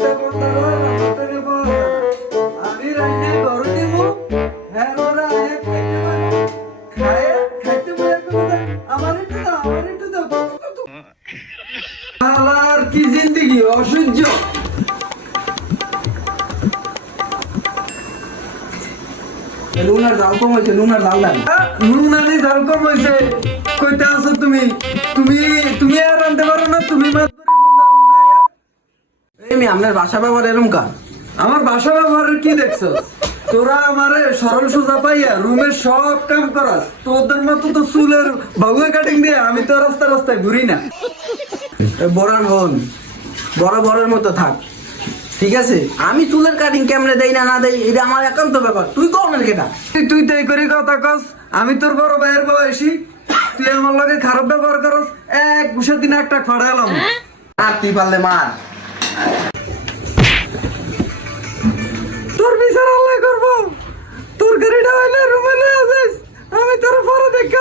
একটা কথা হয় আমার থেকে বড় আমি রাইনে ঘরে দিব হ্যাঁ ওরা এক খাইতে পারে খায় খাইতে পারে কথা আমার একটু দাও আলার কি জিন্দেগি অসহ্য নুনার জাল কম হয়েছে নুনার জাল দেন নুন আনি ঝাল কম হয়েছে কইতে আছো তুমি তুমি তুমি আর আনতে পারো না তুমি মাত করে ফোন দাও না এই আমি আপনার বাসা ব্যবহার এরম কা আমার বাসা ব্যবহারের কি দেখছো তোরা আমারে সরল সোজা পাইয়া রুমের সব কাম করাস তোদের মতো তো চুলের বাবুয়ে কাটিং দিয়ে আমি তো রাস্তায় ঘুরি না বরান হন বড় বড়ের মতো থাক ঠিক আছে আমি চুলের কাটিং কেমনে দেই না দেই এটা আমার একান্ত ব্যাপার তুই কও না কেটা তুই তাই করে কথা কস আমি তোর বড় ভাইয়ের বয়সী তুই আমার লগে খারাপ ব্যবহার করস এক ঘুষের দিন একটা ফাড়ালাম আর তুই পারলে মার তোর বিচার আল্লাহ করবো তোর গাড়িটা হইলে রুমে লয়ে যাস আমি তোর পরে দেখ